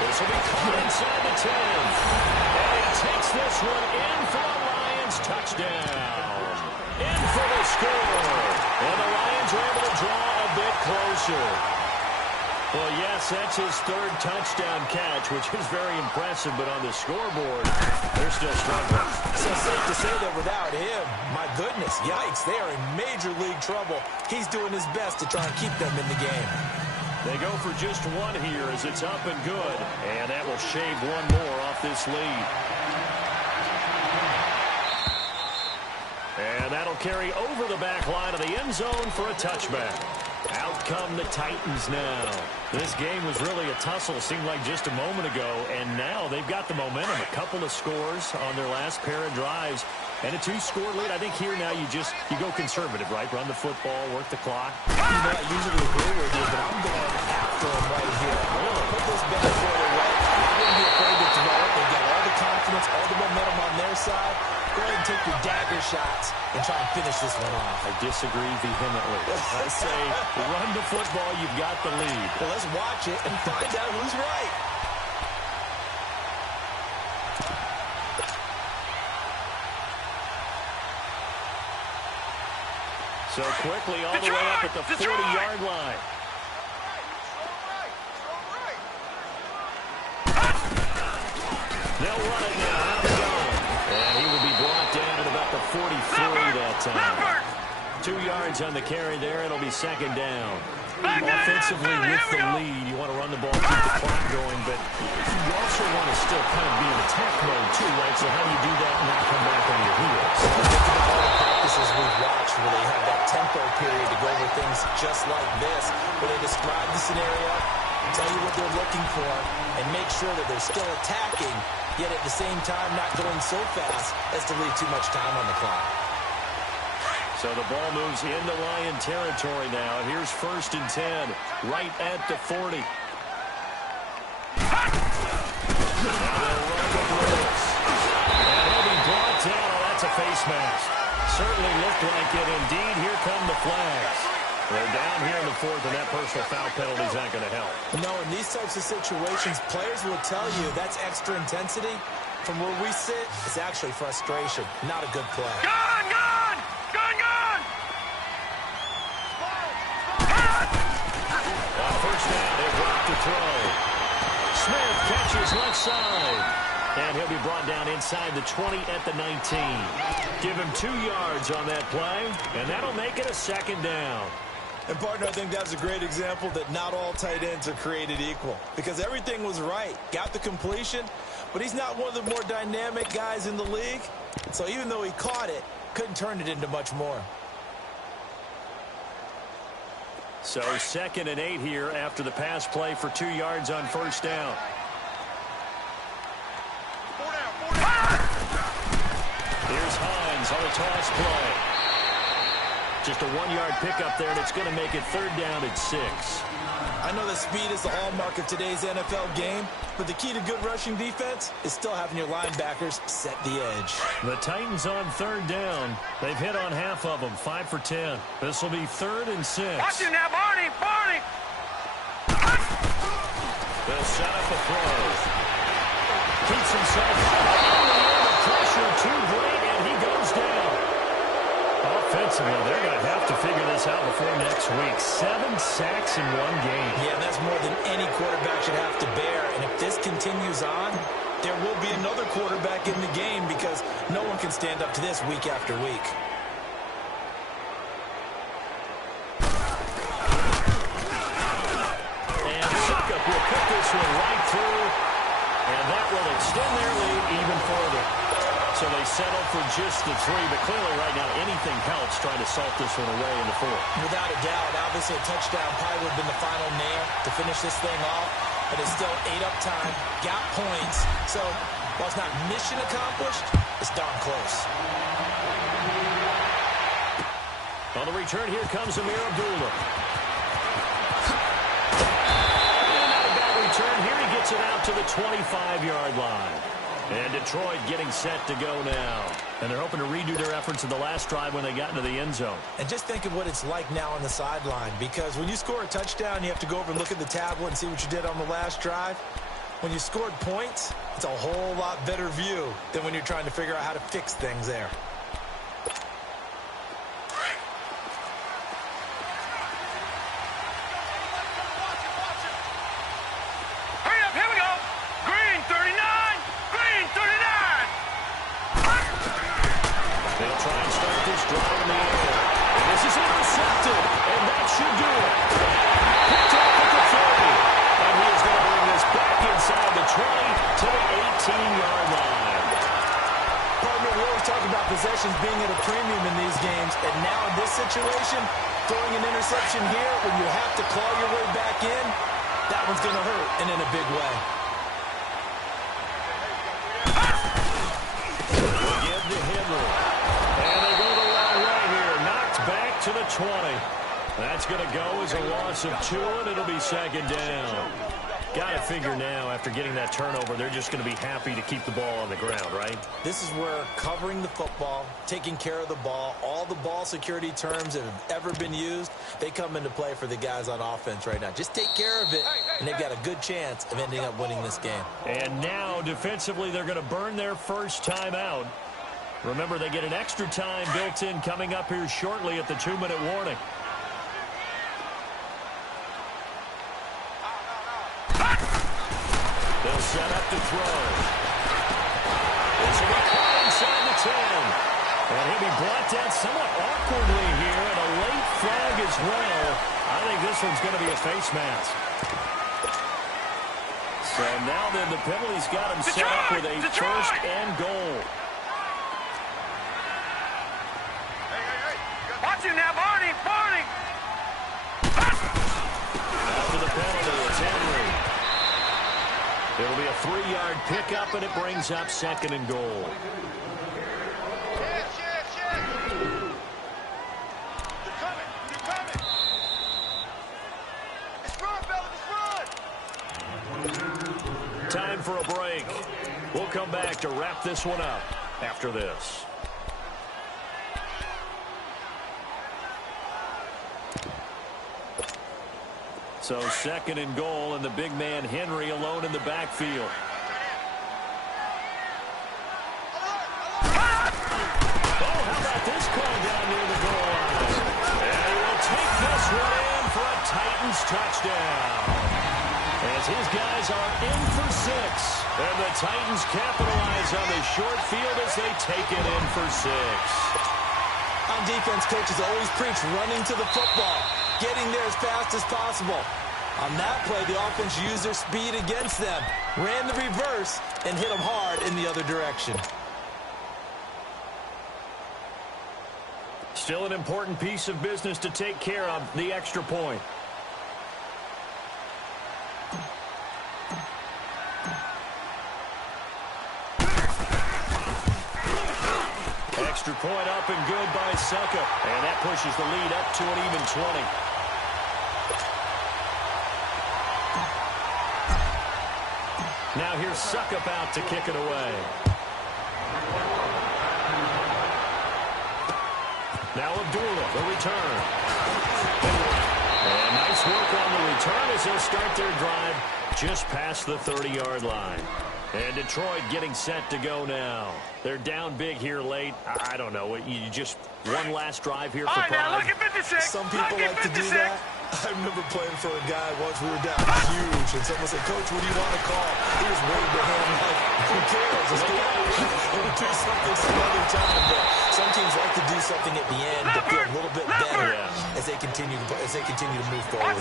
This will be caught inside the 10. And he takes this one in for a Lions touchdown. In for the score. And the Lions are able to draw a bit closer. Well, yes, that's his 3rd touchdown catch, which is very impressive, but on the scoreboard, they're still struggling. So safe to say that without him, my goodness, yikes, they are in major league trouble. He's doing his best to try and keep them in the game. They go for just one here as it's up and good, and that will shave one more off this lead. And that'll carry over the back line of the end zone for a touchback. Out come the Titans now. This game was really a tussle, seemed like just a moment ago, and now they've got the momentum. A couple of scores on their last pair of drives, and a 2-score lead. I think here now you go conservative, right? Run the football, work the clock. You know, I usually agree with you, but I'm going after them right here. I want to put this bad boy away. I wouldn't be afraid to throw it. They've got all the confidence, all the momentum on their side. Go ahead and take your dagger shots and try and finish this one off. I disagree vehemently. I say run the football, you've got the lead. Well, let's watch it and find out who's right. So quickly all the way up at the 40-yard line. They'll run it now. Out he goes. And he will be brought down at about the 43 that time. 2 yards on the carry there. It'll be second down. Offensively with the lead, you want to run the ball, keep the clock going, but you also want to still kind of be in attack mode too, right? So how do you do that and not come back on your heels? Think about all the practices we've watched where they have that tempo period to go over things just like this, where they describe the scenario, tell you what they're looking for, and make sure that they're still attacking, yet at the same time not going so fast as to leave too much time on the clock. So the ball moves into Lion territory now. Here's 1st and 10, right at the 40. Now they'll run the blitz. And he'll be brought down. Oh, that's a face mask. Certainly looked like it. Indeed, here come the flags. They're down here in the 4th, and that personal foul penalty is not going to help. No, in these types of situations, players will tell you that's extra intensity. From where we sit, it's actually frustration, not a good play. Gun, gun! Gun, gun! On first down, they block the throw. Smith catches left side. And he'll be brought down inside the 20 at the 19. Give him 2 yards on that play, and that'll make it a second down. And, partner, I think that's a great example that not all tight ends are created equal. Because everything was right. Got the completion, but he's not one of the more dynamic guys in the league. So even though he caught it, couldn't turn it into much more. So 2nd and 8 here after the pass play for 2 yards on first down. Here's Hines on a toss play. Just a 1-yard pickup there, and it's going to make it 3rd down at 6. I know that speed is the hallmark of today's NFL game, but the key to good rushing defense is still having your linebackers set the edge. The Titans on 3rd down. They've hit on half of them, 5 for 10. This will be 3rd and 6. Watch him now, Barney! Barney! They'll set up a throw. Keeps himself on the end of pressure too great, and he goes down. Offensively, they're going to have to figure this out before next week. 7 sacks in 1 game. Yeah, that's more than any quarterback should have to bear. And if this continues on, there will be another quarterback in the game because no one can stand up to this week after week. And Suckup will put this one right through, and that will extend their lead even further. So they settle for just the 3, but clearly right now anything helps trying to salt this one away in the 4th. Without a doubt, obviously a touchdown probably would have been the final nail to finish this thing off, but it's still ate up time, got points. So while it's not mission accomplished, it's darn close. On the return, here comes Amir Abdullah. And not a bad return. Here he gets it out to the 25-yard line. And Detroit getting set to go now. And they're hoping to redo their efforts in the last drive when they got into the end zone. And just think of what it's like now on the sideline, because when you score a touchdown, you have to go over and look at the tablet and see what you did on the last drive. When you scored points, it's a whole lot better view than when you're trying to figure out how to fix things there. Possessions being at a premium in these games, and now in this situation, throwing an interception here when you have to claw your way back in, that one's going to hurt, and in a big way. Give to Henry. And they go the wrong way here. Knocked back to the 20. That's going to go as a loss of 2, and it'll be second down. Got to figure now, after getting that turnover, they're just going to be happy to keep the ball on the ground, right? This is where covering the football, taking care of the ball, all the ball security terms that have ever been used, they come into play for the guys on offense right now. Just take care of it, and they've got a good chance of ending up winning this game. And now, defensively, they're going to burn their first time out. Remember, they get an extra time built in coming up here shortly at the 2-minute warning. They'll set up to throw. This will be caught inside the 10. And he'll be brought down somewhat awkwardly here, and a late flag as well. I think this one's going to be a face mask. So now then, the penalty's got him set up with a first and goal. Watch him now, Barney! Barney! After the penalty, it's Henry. It'll be a 3-yard pickup, and it brings up second and goal. They're coming! Let's run, fellas! Let's run! Time for a break. We'll come back to wrap this one up after this. So second and goal, and the big man Henry alone in the backfield. Oh, how about this call down near the goal line? And we'll take this one in for a Titans touchdown. As his guys are in for 6. And the Titans capitalize on the short field as they take it in for 6. On defense, coaches always preach running to the football, getting there as fast as possible. On that play, the offense used their speed against them, ran the reverse, and hit them hard in the other direction. Still an important piece of business to take care of, the extra point. Extra point up and good by Suckup. And that pushes the lead up to an even 20. Now here's Suckup out to kick it away. Now Abdullah, the return. And nice work on the return as they'll start their drive just past the 30-yard line. And Detroit getting set to go now. They're down big here late. I don't know. You just one last drive here for pride. Now look at 56. Some people like to do that. I remember playing for a guy once. We were down huge, and someone said, "Coach, what do you want to call?" He was waving to him like, "Who cares? Let's go out. We'll do something some other time." But some teams like to do something at the end to feel a little bit better as they continue to move forward.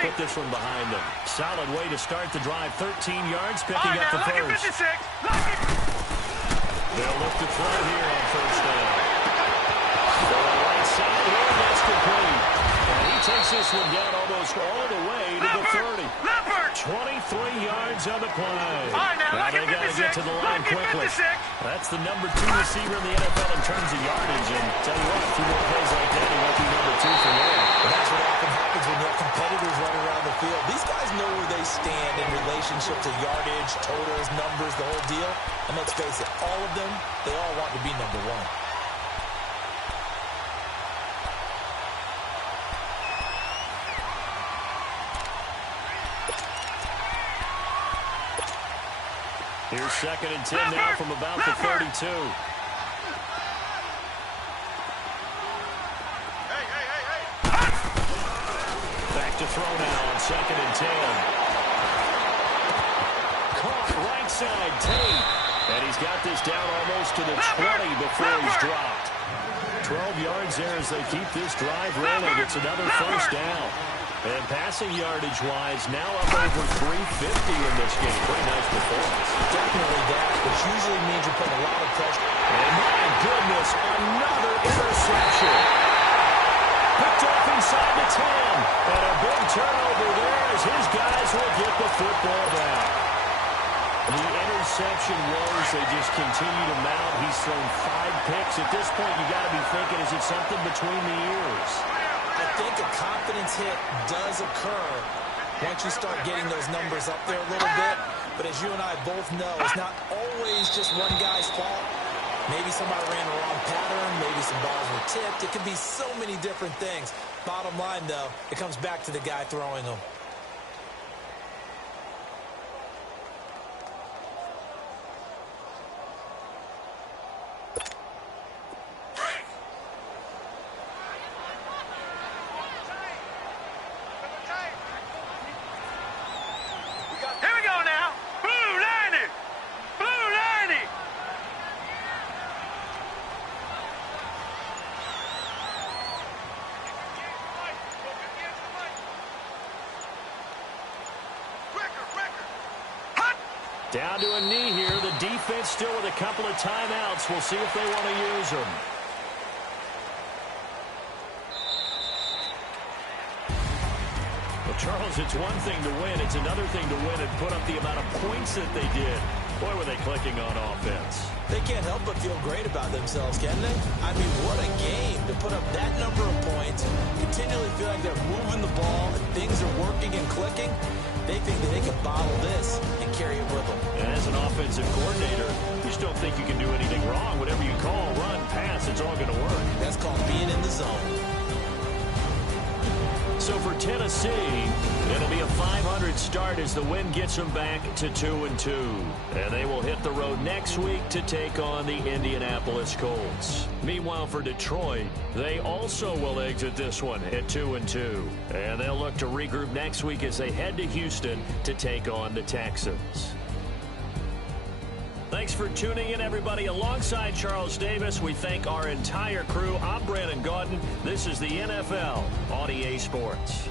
Put this one behind them. Solid way to start the drive. 13 yards, picking up the first. They'll look to throw here on first down. To the right side here, that's complete. And he takes this one down almost all the way to the 30. 23 yards on the play. Now they got to get to the line quickly. That's the number 2 receiver in the NFL in terms of yardage. And tell you what, a few more plays like that, he won't be number 2 for them. And that's what often happens when you have competitors running around the field. These guys know where they stand in relationship to yardage, totals, numbers, the whole deal. And let's face it, all of them, they all want to be number 1. Here's second and 10 now from about the 32. Back to throw now on second and 10. Caught right side, Tate. And he's got this down almost to the 20 before he's dropped. 12 yards there as they keep this drive rolling. It's another first down. And passing yardage-wise, now up over 350 in this game. Pretty nice performance. Definitely that, which usually means you're putting a lot of pressure. And my goodness, another interception. picked off inside the 10. And a big turnover there as his guys will get the football back. The interception woes, they just continue to mount. He's thrown 5 picks. At this point, you got to be thinking, is it something between the ears? I think a confidence hit does occur once you start getting those numbers up there a little bit. But as you and I both know, it's not always just one guy's fault. Maybe somebody ran the wrong pattern. Maybe some balls were tipped. It could be so many different things. Bottom line, though, it comes back to the guy throwing them. Down to a knee here. The defense still with a couple of timeouts. We'll see if they want to use them. Well, Charles, it's one thing to win. It's another thing to win and put up the amount of points that they did. Boy, were they clicking on offense. They can't help but feel great about themselves, can they? I mean, what a game to put up that number of points, continually feel like they're moving the ball, and things are working and clicking. They think that they can bottle this and carry it with them. And as an offensive coordinator, you just don't think you can do anything wrong. Whatever you call, run, pass, it's all going to work. That's called being in the zone. So for Tennessee, it'll be a 500 start as the win gets them back to 2-2. And they will hit the road next week to take on the Indianapolis Colts. Meanwhile, for Detroit, they also will exit this one at 2-2. And they'll look to regroup next week as they head to Houston to take on the Texans. Thanks for tuning in, everybody. Alongside Charles Davis, we thank our entire crew. I'm Brandon Gaudin. This is the NFL on EA Sports.